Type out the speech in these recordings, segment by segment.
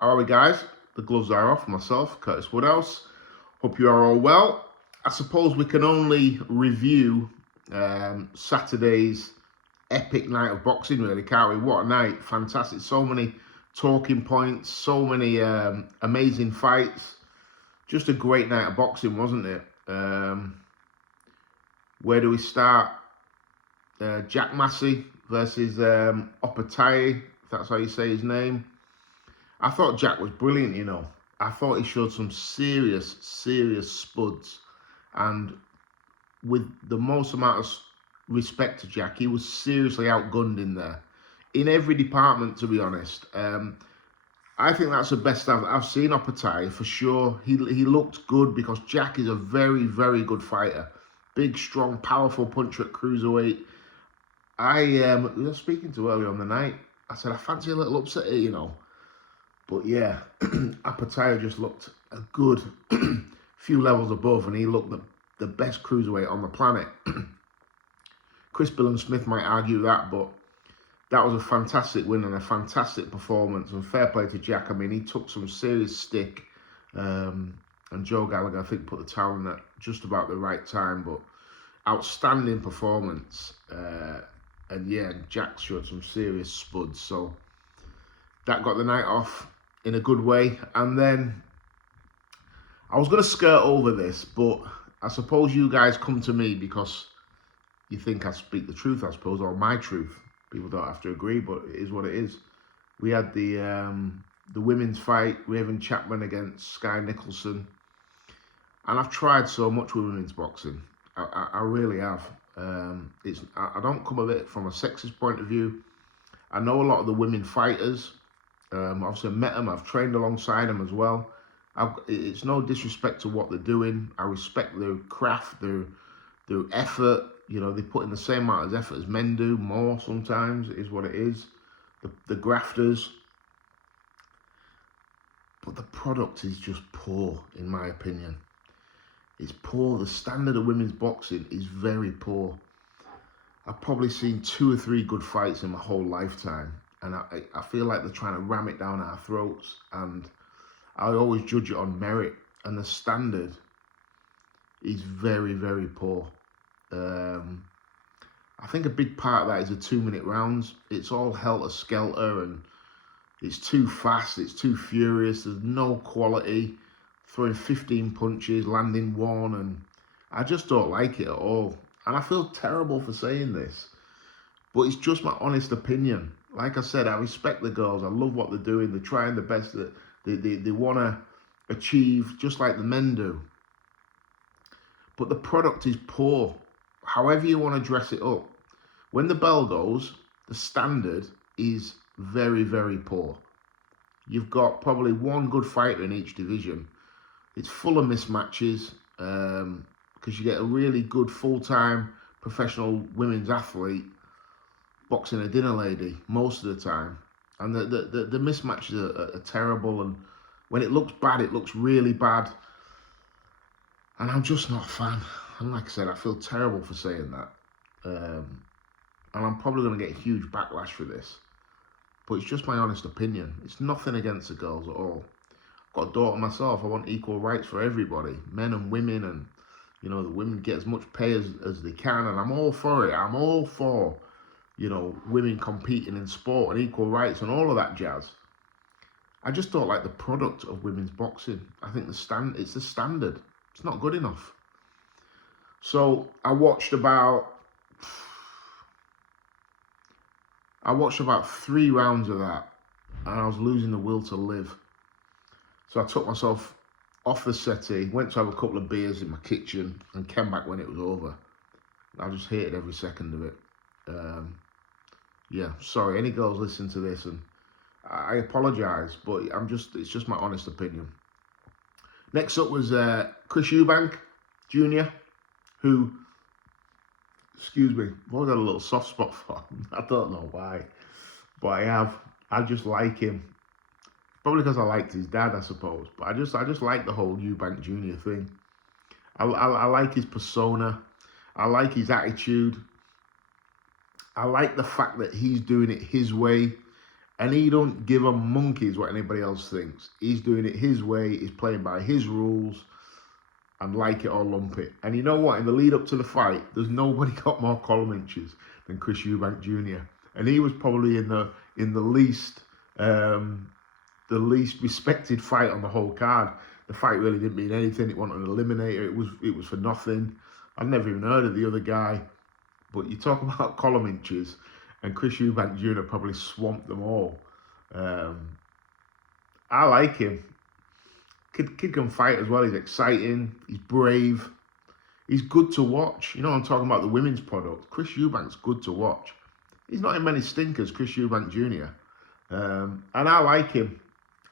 All right, guys, the gloves are off. Myself, Curtis Woodhouse. Hope you are all well. I suppose we can only review Saturday's epic night of boxing, really, can't we? What a night. Fantastic. So many talking points, so many amazing fights. Just a great night of boxing, wasn't it? Where do we start? Jack Massey versus Opetaia, if that's how you say his name. I thought Jack was brilliant, you know. I thought he showed some serious spuds. And with the most amount of respect to Jack, he was seriously outgunned in there. In every department, to be honest. I think that's the best I've seen Opetaia, for sure. He looked good because Jack is a very good fighter. Big, strong, powerful puncher at cruiserweight. We were speaking to earlier on the night. I said, I fancy a little upset here, you know. But yeah, Opetaia just looked a good few levels above, and he looked the best cruiserweight on the planet. Chris Billam-Smith might argue that, but that was a fantastic win and a fantastic performance. And fair play to Jack. I mean, he took some serious stick. And Joe Gallagher, I think, put the towel in at just about the right time. But outstanding performance. And yeah, Jack showed some serious spuds. So that got the night off in a good way. And then I was going to skirt over this, but I suppose you guys come to me because you think I speak the truth, I suppose, or my truth. People don't have to agree, but it is what it is. We had the women's fight, Raven Chapman against Sky Nicholson. And I've tried so much with women's boxing. I really have. I don't come at it from a sexist point of view. I know a lot of the women fighters. Obviously, I've met them. I've trained alongside them as well. It's no disrespect to what they're doing. I respect their craft, their effort. You know, they put in the same amount of effort as men do, more sometimes, is what it is. The grafters. But the product is just poor, in my opinion. It's poor. The standard of women's boxing is very poor. I've probably seen 2 or 3 good fights in my whole lifetime. And I feel like they're trying to ram it down our throats. And I always judge it on merit. And the standard is very poor. I think a big part of that is the 2-minute rounds. It's all helter-skelter and it's too fast, it's too furious, there's no quality. Throwing 15 punches, landing 1, and I just don't like it at all. And I feel terrible for saying this, but it's just my honest opinion. Like I said, I respect the girls, I love what they're doing, they're trying the best that they want to achieve, just like the men do. But the product is poor, however you want to dress it up. When the bell goes, the standard is very poor. You've got probably one good fighter in each division. It's full of mismatches because you get a really good full-time professional women's athlete boxing a dinner lady most of the time. And the mismatches are terrible, and when it looks bad, it looks really bad. And I'm just not a fan. And like I said, I feel terrible for saying that. And I'm probably going to get a huge backlash for this. But it's just my honest opinion. It's nothing against the girls at all. I've got a daughter myself. I want equal rights for everybody, men and women. And, you know, the women get as much pay as they can. And I'm all for it. I'm all for, you know, women competing in sport and equal rights and all of that jazz. I just don't like the product of women's boxing. I think it's the standard. It's not good enough. So I watched about 3 rounds of that, and I was losing the will to live. So I took myself off the settee, went to have a couple of beers in my kitchen, and came back when it was over. I just hated every second of it. Yeah, sorry, any girls listen to this, and I apologise, but it's just my honest opinion. Next up was Chris Eubank Jr, who, excuse me, I've always got a little soft spot for him. I don't know why, but I have. I just like him. Probably because I liked his dad, I suppose. But I just like the whole Eubank Jr thing. I like his persona. I like his attitude. I like the fact that he's doing it his way. And he don't give a monkeys what anybody else thinks. He's doing it his way. He's playing by his rules, and like it or lump it. And you know what? In the lead up to the fight, there's nobody got more column inches than Chris Eubank Jr. And he was probably in the least respected fight on the whole card. The fight really didn't mean anything. It wasn't an eliminator. It was for nothing. I'd never even heard of the other guy. But you talk about column inches, and Chris Eubank Jr. probably swamped them all. I like him. Kid can fight as well. He's exciting. He's brave. He's good to watch. You know, I'm talking about the women's product. Chris Eubank's good to watch. He's not in many stinkers, Chris Eubank Jr. And I like him.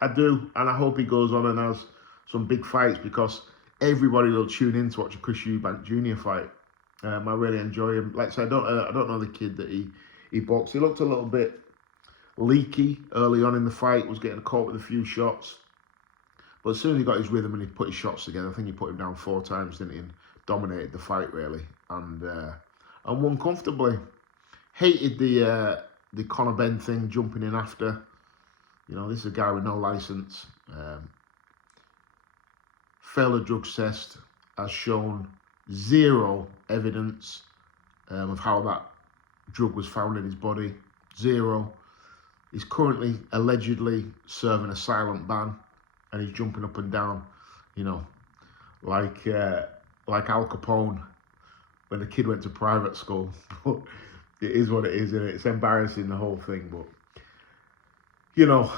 I do. And I hope he goes on and has some big fights, because everybody will tune in to watch a Chris Eubank Jr. fight. I really enjoy him. Like I said, I don't know the kid that he boxed. He looked a little bit leaky early on in the fight, was getting caught with a few shots. But as soon as he got his rhythm and he put his shots together, I think he put him down 4 times, didn't he? And dominated the fight, really. And won comfortably. Hated the Conor Benn thing, jumping in after. You know, this is a guy with no license. Failed a drugs test, has shown 0 evidence of how that drug was found in his body. 0. He's currently allegedly serving a silent ban, and he's jumping up and down, you know, like Al Capone when the kid went to private school. It is what it is, isn't it? It's embarrassing, the whole thing. But you know,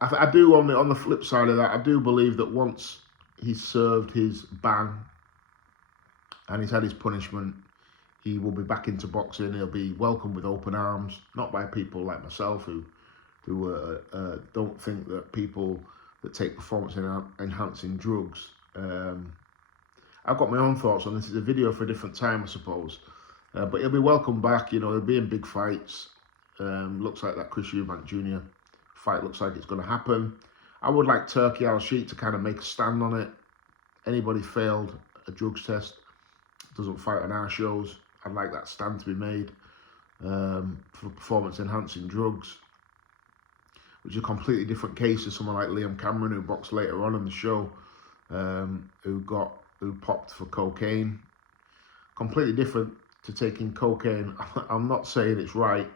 I do on the flip side of that, I do believe that once he's served his ban and he's had his punishment, he will be back into boxing. He'll be welcomed with open arms, not by people like myself who don't think that people that take performance enhancing drugs. I've got my own thoughts on this. It's a video for a different time, I suppose. But he'll be welcomed back. You know, he'll be in big fights. Looks like that Chris Eubank Jr. fight looks like it's going to happen. I would like Turkey Al-Sheikh to kind of make a stand on it. Anybody failed a drugs test doesn't fight on our shows. I'd like that stand to be made for performance enhancing drugs, which is a completely different case to someone like Liam Cameron, who boxed later on in the show, who popped for cocaine. Completely different to taking cocaine. I'm not saying it's right,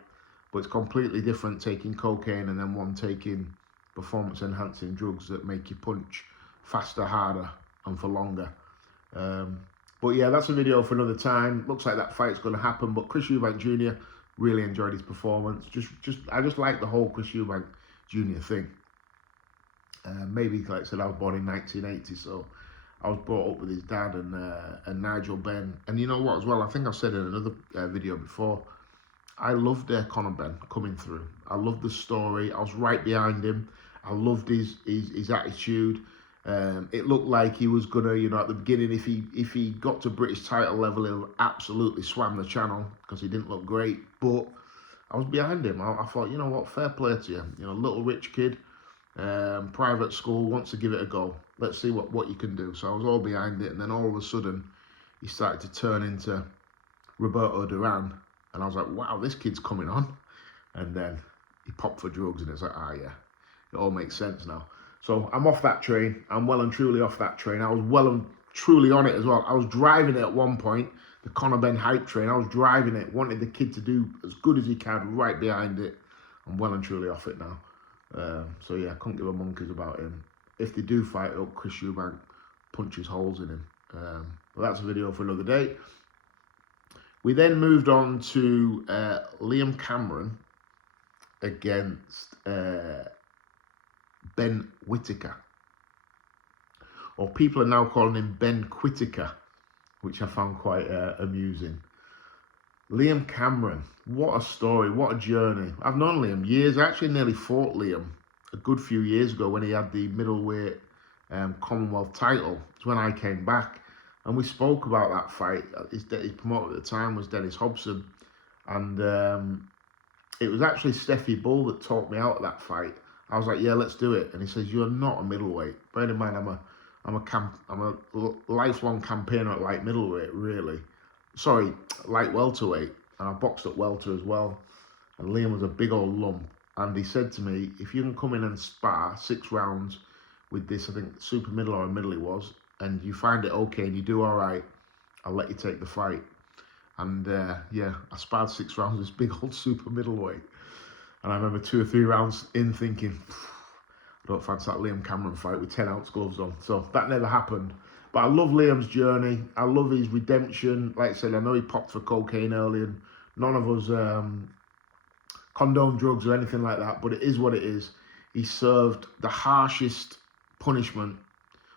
but it's completely different taking cocaine and then one taking performance enhancing drugs that make you punch faster, harder, and for longer. But yeah, that's a video for another time. Looks like that fight's going to happen. But Chris Eubank Jr. really enjoyed his performance. I just like the whole Chris Eubank Jr. thing. Maybe, like I said, I was born in 1980, so I was brought up with his dad and Nigel Benn. And you know what, as well, I think I've said in another video before, I loved Conor Benn coming through. I loved the story. I was right behind him. I loved his attitude. It looked like he was gonna, you know, at the beginning, if he got to British title level, he'll absolutely swam the channel because he didn't look great. But I was behind him. I thought, you know what, fair play to you. You know, little rich kid, private school, wants to give it a go. Let's see what you can do. So I was all behind it, and then all of a sudden, he started to turn into Roberto Duran, and I was like, wow, this kid's coming on. And then he popped for drugs, and it's like, yeah, it all makes sense now. So I'm off that train. I'm well and truly off that train. I was well and truly on it as well. I was driving it at one point, the Conor Benn hype train. I was driving it, wanted the kid to do as good as he can, right behind it. I'm well and truly off it now. So yeah, I couldn't give a monkeys about him. If they do fight up, Chris Eubank punches holes in him. But that's a video for another day. We then moved on to Liam Cameron against Ben Whittaker. Or people are now calling him Ben Whittaker, which I found quite amusing. Liam Cameron, what a story, what a journey. I've known Liam years. I actually nearly fought Liam a good few years ago when he had the middleweight Commonwealth title. It's when I came back, and we spoke about that fight. His promoter at the time was Dennis Hobson, and it was actually Steffi Bull that talked me out of that fight. I was like, yeah, let's do it. And he says, you're not a middleweight. Bear in mind, I'm a lifelong campaigner at light middleweight, really. Sorry, light welterweight. And I boxed at welter as well. And Liam was a big old lump. and he said to me, if you can come in and spar 6 rounds with this, I think super middle or a middle it was, and you find it okay and you do all right, I'll let you take the fight. And yeah, I sparred 6 rounds with this big old super middleweight. And I remember 2 or 3 rounds in thinking, I don't fancy that Liam Cameron fight with 10-ounce gloves on. So that never happened. But I love Liam's journey. I love his redemption. Like I said, I know he popped for cocaine early, and none of us condone drugs or anything like that, but it is what it is. He served the harshest punishment.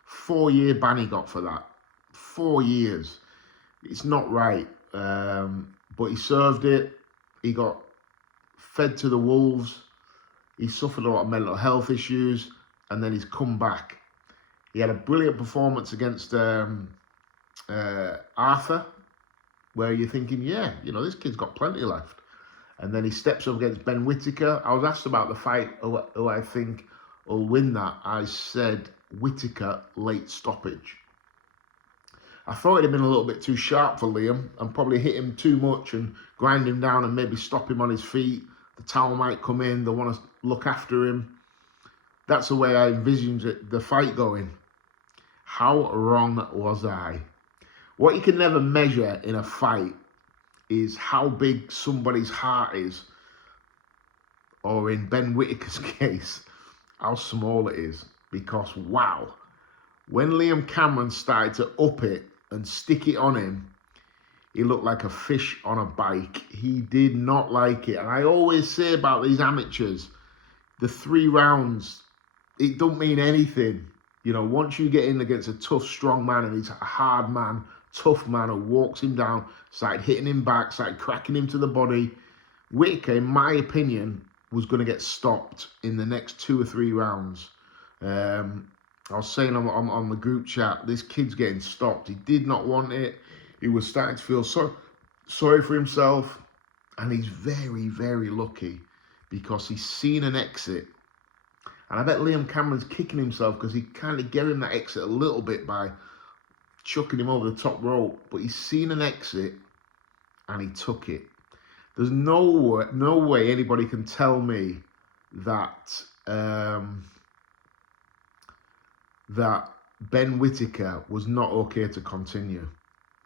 4-year ban he got for that. 4 years. It's not right. But he served it. He got fed to the wolves. He suffered a lot of mental health issues, and then he's come back. He had a brilliant performance against Arthur, where you're thinking, yeah, you know, this kid's got plenty left. And then he steps up against Ben Whittaker. I was asked about the fight, who I think will win that. I said Whittaker, late stoppage. I thought it'd have been a little bit too sharp for Liam and probably hit him too much and grind him down and maybe stop him on his feet. The towel might come in. They want to look after him. That's the way I envisioned the fight going. How wrong was I? What you can never measure in a fight is how big somebody's heart is, or in Ben Whittaker's case, how small it is. Because wow, when Liam Cameron started to up it and stick it on him, he looked like a fish on a bike. He did not like it. And I always say about these amateurs, the 3 rounds, it don't mean anything. You know, once you get in against a tough, strong man, and he's a hard man, tough man who walks him down, started hitting him back, started cracking him to the body, Whittaker, in my opinion, was going to get stopped in the next 2 or 3 rounds. I was saying on the group chat, this kid's getting stopped. He did not want it. He was starting to feel sorry for himself. And he's very, very lucky because he's seen an exit. And I bet Liam Cameron's kicking himself because he kind of gave him that exit a little bit by chucking him over the top rope. But he's seen an exit and he took it. There's no way anybody can tell me that that Ben Whittaker was not okay to continue.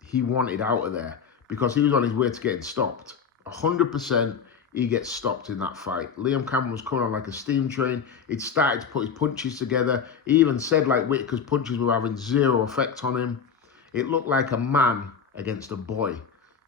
He wanted out of there because he was on his way to getting stopped. 100% he gets stopped in that fight. Liam Cameron was coming on like a steam train. He'd started to put his punches together. He even said like Whittaker's punches were having 0 effect on him. It looked like a man against a boy.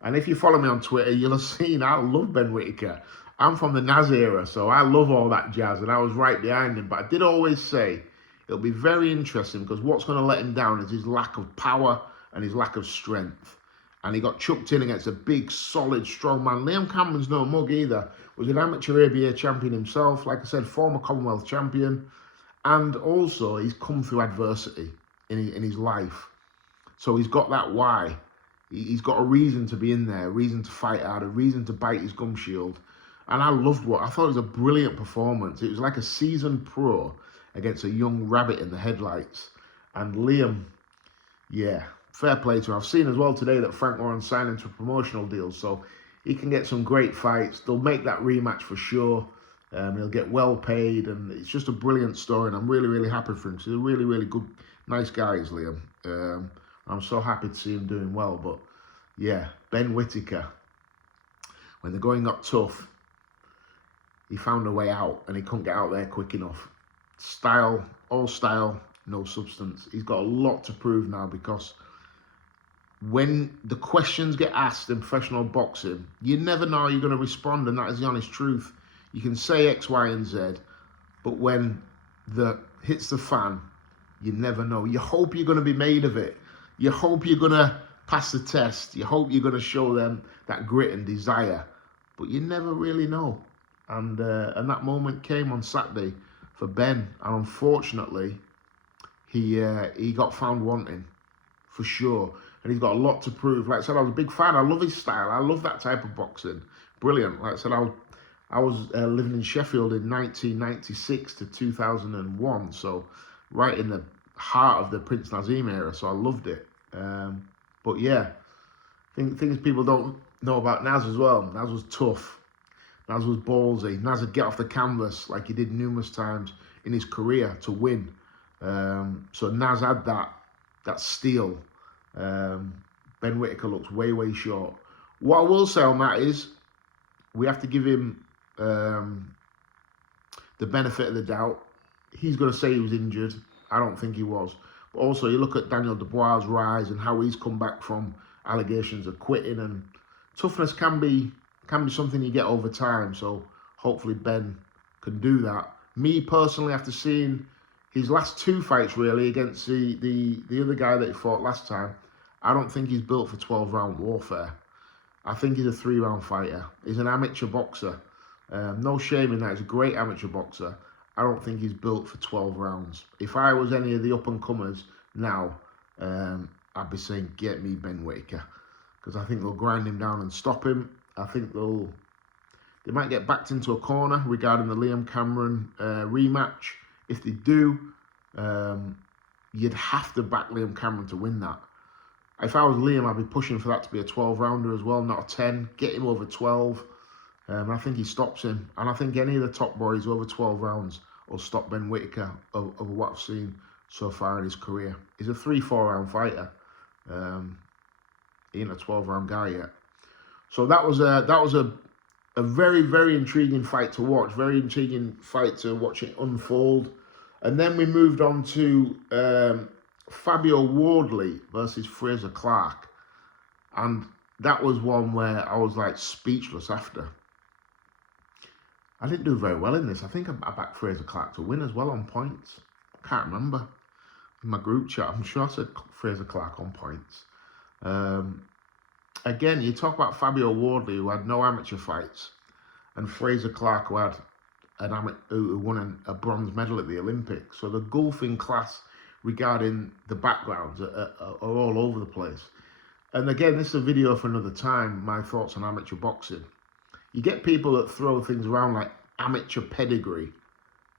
And if you follow me on Twitter, you'll have seen I love Ben Whittaker. I'm from the Naz era, so I love all that jazz, and I was right behind him. But I did always say it'll be very interesting because what's going to let him down is his lack of power and his lack of strength. And he got chucked in against a big, solid, strong man. Liam Cameron's no mug either. Was an amateur ABA champion himself. Like I said, former Commonwealth champion. And also, he's come through adversity in his life. So he's got that why. He's got a reason to be in there, a reason to fight hard, a reason to bite his gum shield. And I thought it was a brilliant performance. It was like a seasoned pro against a young rabbit in the headlights. And Liam, yeah, fair play to him. I've seen as well today that Frank Warren's signed into a promotional deal, so he can get some great fights. They'll make that rematch for sure. He'll get well paid, and it's just a brilliant story, and I'm really, really happy for him. He's a really, really good, nice guy, is Liam. I'm so happy to see him doing well. But yeah, Ben Whittaker, when the going got tough, he found a way out, and he couldn't get out there quick enough. Style, all style, no substance. He's got a lot to prove now, because when the questions get asked in professional boxing, you never know how you're going to respond, and that is the honest truth. You can say X, Y, and Z, but when the hits the fan, you never know. You hope you're going to be made of it. You hope you're going to pass the test. You hope you're going to show them that grit and desire, but you never really know. And that moment came on Saturday for Ben, and unfortunately, he got found wanting, for sure. And he's got a lot to prove. Like I said, I was a big fan. I love his style. I love that type of boxing. Brilliant. Like I said, I was living in Sheffield in 1996 to 2001, so right in the heart of the Prince Naseem era. So I loved it. But yeah, things people don't know about Naz as well. Naz was tough. Naz was ballsy. Naz would get off the canvas like he did numerous times in his career to win. So Naz had that steel. Ben Whittaker looks way short. What I will say on that is we have to give him the benefit of the doubt. He's going to say he was injured. I don't think he was. But also, you look at Daniel Dubois' rise and how he's come back from allegations of quitting, and toughness can be something you get over time. So hopefully Ben can do that. Me personally, after seeing his last two fights really against the other guy that he fought last time, I don't think he's built for 12-round warfare. I think he's a 3-round fighter. He's an amateur boxer. No shame in that. He's a great amateur boxer. I don't think he's built for 12 rounds. If I was any of the up-and-comers now, I'd be saying, get me Ben Whittaker. Because I think they'll grind him down and stop him. I think they might get backed into a corner regarding the Liam Cameron rematch. If they do, you'd have to back Liam Cameron to win that. If I was Liam, I'd be pushing for that to be a 12-rounder as well, not a 10. Get him over 12. I think he stops him. And I think any of the top boys over 12 rounds will stop Ben Whittaker over what I've seen so far in his career. He's a 3-4 round fighter. He ain't a 12-round guy yet. So that was a very intriguing fight to watch. Very intriguing fight to watch it unfold. And then we moved on to Fabio Wardley versus Frazer Clarke, and that was one where I was like speechless after. I didn't do very well in this. I think I backed Frazer Clarke to win as well on points. I can't remember. In my group chat, I'm sure I said Frazer Clarke on points. Again, you talk about Fabio Wardley, who had no amateur fights, and Frazer Clarke, who won a bronze medal at the Olympics. So the gulf in class regarding the backgrounds are all over the place. And again, this is a video for another time, my thoughts on amateur boxing. You get people that throw things around like amateur pedigree.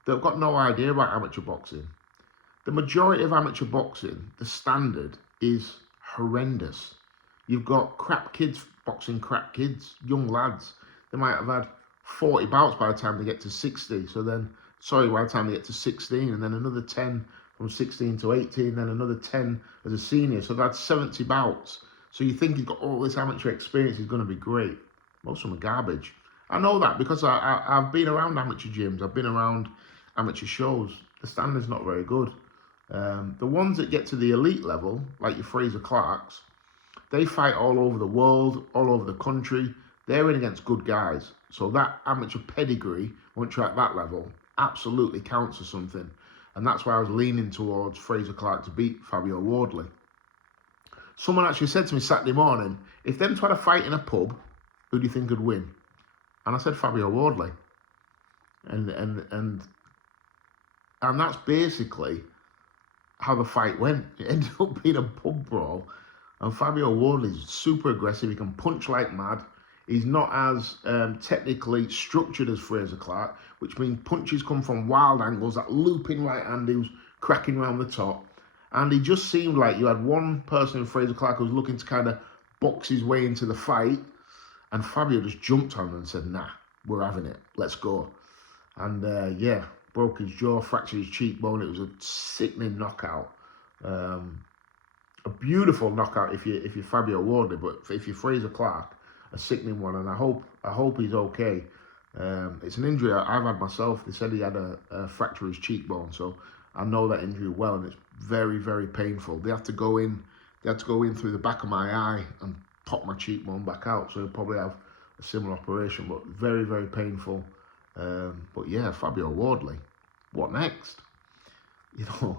They've got no idea about amateur boxing. The majority of amateur boxing, the standard is horrendous. You've got crap kids boxing crap kids, young lads. They might have had 40 bouts by the time they get to 60. By the time they get to 16, and then another 10 from 16 to 18, then another 10 as a senior. So that's 70 bouts. So you think he's got all this amateur experience, he's going to be great. Most of them are garbage. I know that because I've been around amateur gyms. I've been around amateur shows. The standard's not very good. The ones that get to the elite level, like your Frazer Clarks, they fight all over the world, all over the country. They're in against good guys. So that amateur pedigree, once you're at that level, absolutely counts for something. And that's why I was leaning towards Frazer Clarke to beat Fabio Wardley. Someone actually said to me Saturday morning, if them two had a fight in a pub, who do you think would win? And I said Fabio Wardley. And that's basically how the fight went. It ended up being a pub brawl. And Fabio Wardley's super aggressive. He can punch like mad. He's not as technically structured as Frazer Clarke, which means punches come from wild angles, that looping right hand he was cracking around the top. And he just seemed like you had one person in Frazer Clarke who was looking to kind of box his way into the fight. And Fabio just jumped on him and said, nah, we're having it. Let's go. And broke his jaw, fractured his cheekbone. It was a sickening knockout. A beautiful knockout if you're Fabio Wardley, but if you're Frazer Clarke, a sickening one. And I hope he's okay. It's an injury I've had myself. They said he had a fracture of his cheekbone, so I know that injury well, and it's very painful. They had to go in through the back of my eye and pop my cheekbone back out, so he'll probably have a similar operation, but very painful. But yeah, Fabio Wardley, what next? You know,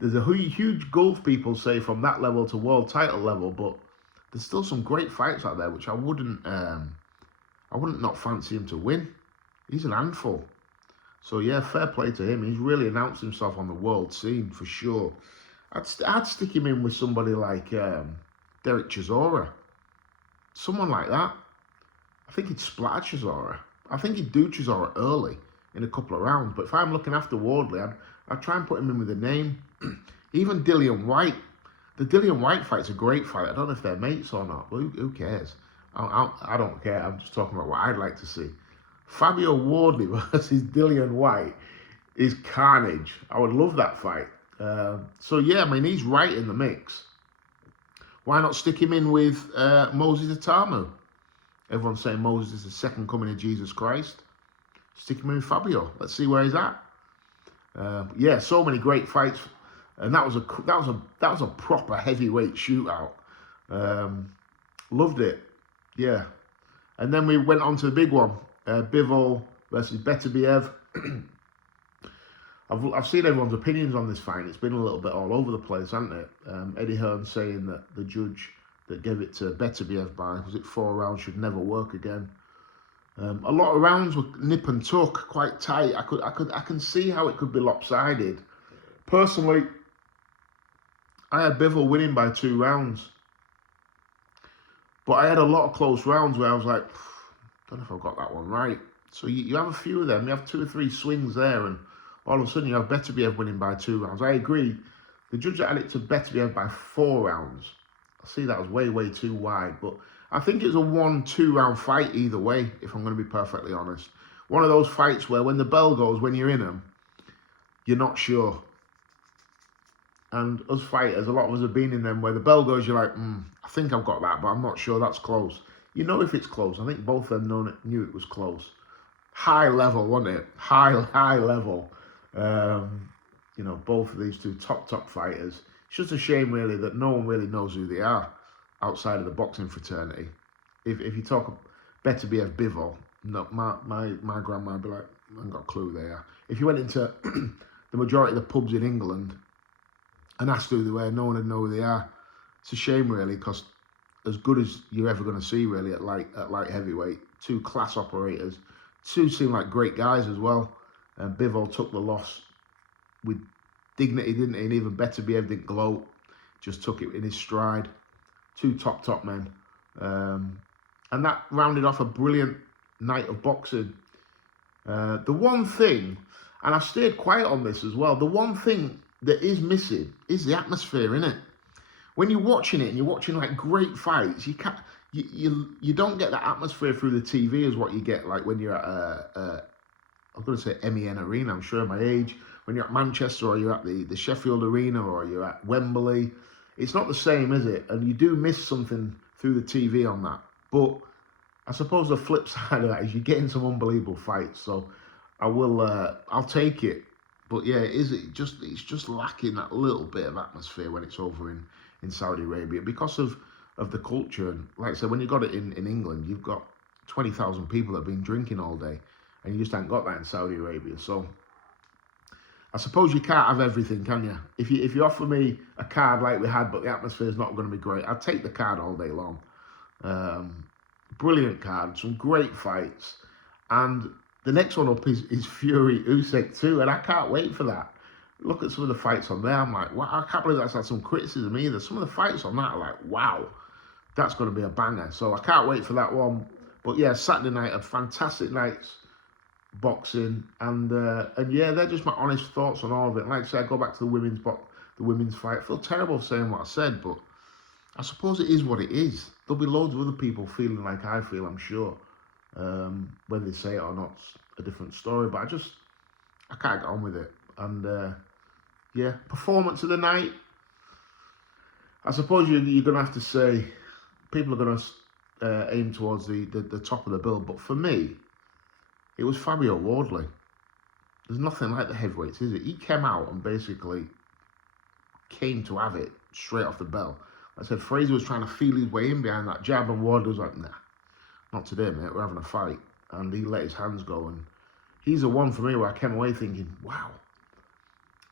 there's a huge gulf, people say, from that level to world title level, but there's still some great fights out there which I wouldn't not fancy him to win. He's an handful. So yeah, fair play to him. He's really announced himself on the world scene for sure. I'd stick him in with somebody like Derek Chisora. Someone like that. I think he'd splatter Chisora. I think he'd do Chisora early in a couple of rounds. But if I'm looking after Wardley, I'd try and put him in with a name. Even Dillian White. The Dillian White fight's a great fight. I don't know if they're mates or not, but who cares? I don't care. I'm just talking about what I'd like to see. Fabio Wardley versus Dillian White is carnage. I would love that fight. So yeah, I mean, he's right in the mix. Why not stick him in with Moses Atamu? Everyone's saying Moses is the second coming of Jesus Christ. Stick him in with Fabio. Let's see where he's at. Yeah, so many great fights, and that was a proper heavyweight shootout. Loved it. Yeah, and then we went on to the big one, Bivol versus Beterbiev. I've seen everyone's opinions on this fight. It's been a little bit all over the place, hasn't it? Eddie Hearn saying that the judge that gave it to Beterbiev by, was it 4 rounds, should never work again. A lot of rounds were nip and tuck, quite tight. I can see how it could be lopsided. Personally, I had Bivol winning by 2 rounds, but I had a lot of close rounds where I was like, don't know if I've got that one right. So you have a few of them. You have 2 or 3 swings there, and all of a sudden you have Beterbiev winning by 2 rounds. I agree. The judge that had it to Beterbiev by 4 rounds, I see that was way, way too wide. But I think it's a 1-2 round fight either way, if I'm going to be perfectly honest. One of those fights where when the bell goes, when you're in them, you're not sure. And us fighters, a lot of us have been in them where the bell goes, you're like, I think I've got that, but I'm not sure. That's close. You know if it's close. I think both of them knew it was close. High level, wasn't it? High level. You know, both of these two top fighters. It's just a shame, really, that no one really knows who they are outside of the boxing fraternity. If you talk Beterbiev, Bivol, no, my grandma would be like, I haven't got a clue who they are. If you went into the majority of the pubs in England and asked who they were, no one would know who they are. It's a shame, really, because as good as you're ever going to see, really, at light heavyweight, 2 class operators, 2 seem like great guys as well. And Bivol took the loss with dignity, didn't he? And even Beterbiev didn't gloat, just took it in his stride. 2 top men. And that rounded off a brilliant night of boxing. The one thing, and I stayed quiet on this as well, the one thing that is missing is the atmosphere, innit? When you're watching it and you're watching like great fights, you don't get that atmosphere through the TV as what you get like when you're at I'm going to say MEN Arena, I'm sure my age. When you're at Manchester or you're at the Sheffield Arena or you're at Wembley, it's not the same, is it? And you do miss something through the TV on that. But I suppose the flip side of that is you're getting some unbelievable fights. So I'll take it. But yeah, it's just lacking that little bit of atmosphere when it's over in Saudi Arabia because of the culture. And like I said, when you got it in England, you've got 20,000 people that have been drinking all day. And you just haven't got that in Saudi Arabia. So I suppose you can't have everything, can you? If you offer me a card like we had, but the atmosphere is not going to be great, I'd take the card all day long. Brilliant card, some great fights. And the next one up is Fury Usyk too, and I can't wait for that. Look at some of the fights on there. I'm like, wow, I can't believe that's had some criticism either. Some of the fights on that are like, wow, that's going to be a banger. So I can't wait for that one. But yeah, Saturday night had fantastic nights. Boxing and yeah, they're just my honest thoughts on all of it. Like I said, I go back to the women's fight. I feel terrible saying what I said, but I suppose it is what it is. There'll be loads of other people feeling like I feel, I'm sure. Whether they say it or not, a different story. But I can't get on with it. And yeah, performance of the night. I suppose you're gonna have to say people are gonna aim towards the top of the bill. But for me, it was Fabio Wardley. There's nothing like the heavyweights, is it? He came out and basically came to have it straight off the bell. Like I said, Fraser was trying to feel his way in behind that jab, and Wardley was like, nah, not today, mate. We're having a fight. And he let his hands go. And he's the one for me where I came away thinking, wow,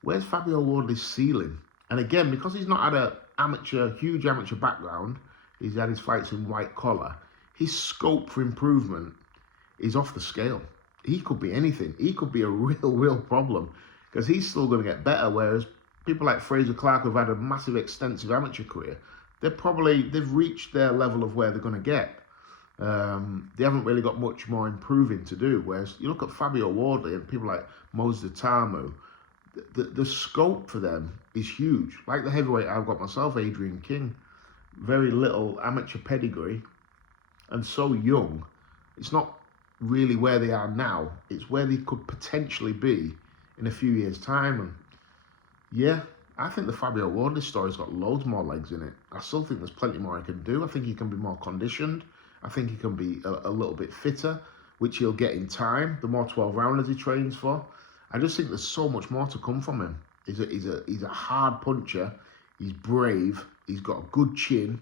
where's Fabio Wardley's ceiling? And again, because he's not had a huge amateur background, he's had his fights in white collar, his scope for improvement is off the scale. He could be anything. He could be a real problem because he's still going to get better. Whereas people like Fraser Clarke, who've had a massive, extensive amateur career, they've reached their level of where they're going to get. They haven't really got much more improving to do. Whereas you look at Fabio Wardley and people like Moses Atamu, the scope for them is huge. Like the heavyweight I've got myself, Adrian King, very little amateur pedigree and so young. It's not really where they are now. It's where they could potentially be in a few years' time. And yeah, I think the Fabio Wardley story's got loads more legs in it. I still think there's plenty more he can do. I think he can be more conditioned. I think he can be a little bit fitter, which he'll get in time. The more 12 rounders he trains for, I just think there's so much more to come from him. He's a hard puncher. He's brave. He's got a good chin.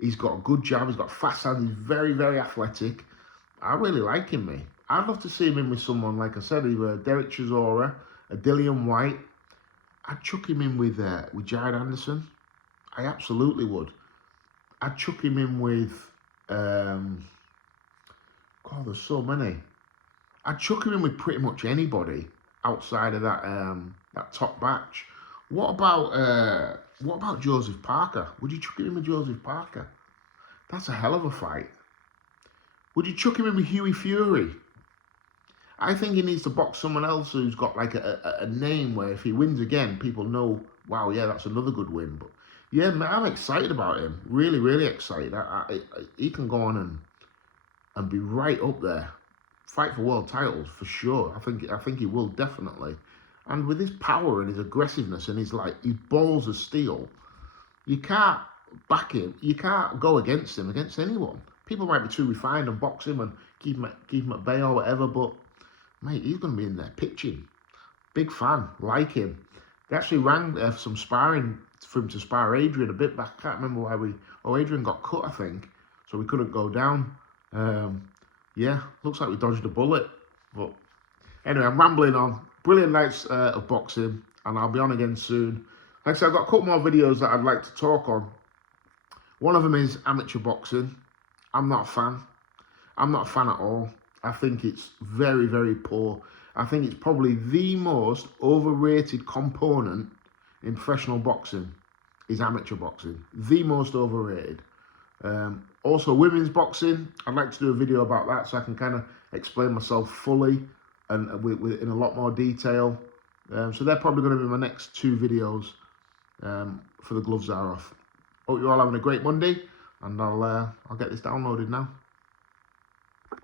He's got a good jab. He's got fast hands. He's very, very athletic. I really like him, mate. I'd love to see him in with someone, like I said, either Derek Chisora, a Dillian White. I'd chuck him in with Jared Anderson. I absolutely would. I'd chuck him in with, God, there's so many. I'd chuck him in with pretty much anybody outside of that top batch. What about Joseph Parker? Would you chuck him in with Joseph Parker? That's a hell of a fight. Would you chuck him in with Hughie Fury? I think he needs to box someone else who's got like a name where if he wins again, people know, wow, yeah, that's another good win. But yeah, man, I'm excited about him. Really, really excited. He can go on and be right up there. Fight for world titles for sure. I think he will definitely. And with his power and his aggressiveness and his balls of steel, you can't back him. You can't go against him against anyone. People might be too refined and box him and keep him at bay or whatever, but mate, he's going to be in there pitching. Big fan, like him. They actually rang for some sparring for him to spar Adrian a bit back. I can't remember why Adrian got cut, I think, so we couldn't go down. Yeah, looks like we dodged a bullet. But anyway, I'm rambling on. Brilliant nights of boxing, and I'll be on again soon. Like I said, I've got a couple more videos that I'd like to talk on. One of them is amateur boxing. I'm not a fan. I'm not a fan at all. I think it's very, very poor. I think it's probably the most overrated component in professional boxing is amateur boxing. The most overrated. Also, women's boxing. I'd like to do a video about that so I can kind of explain myself fully and in a lot more detail. So they're probably going to be my next 2 videos for the gloves are off. Hope you're all having a great Monday, and I'll get this downloaded now.